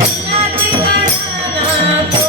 Thank you.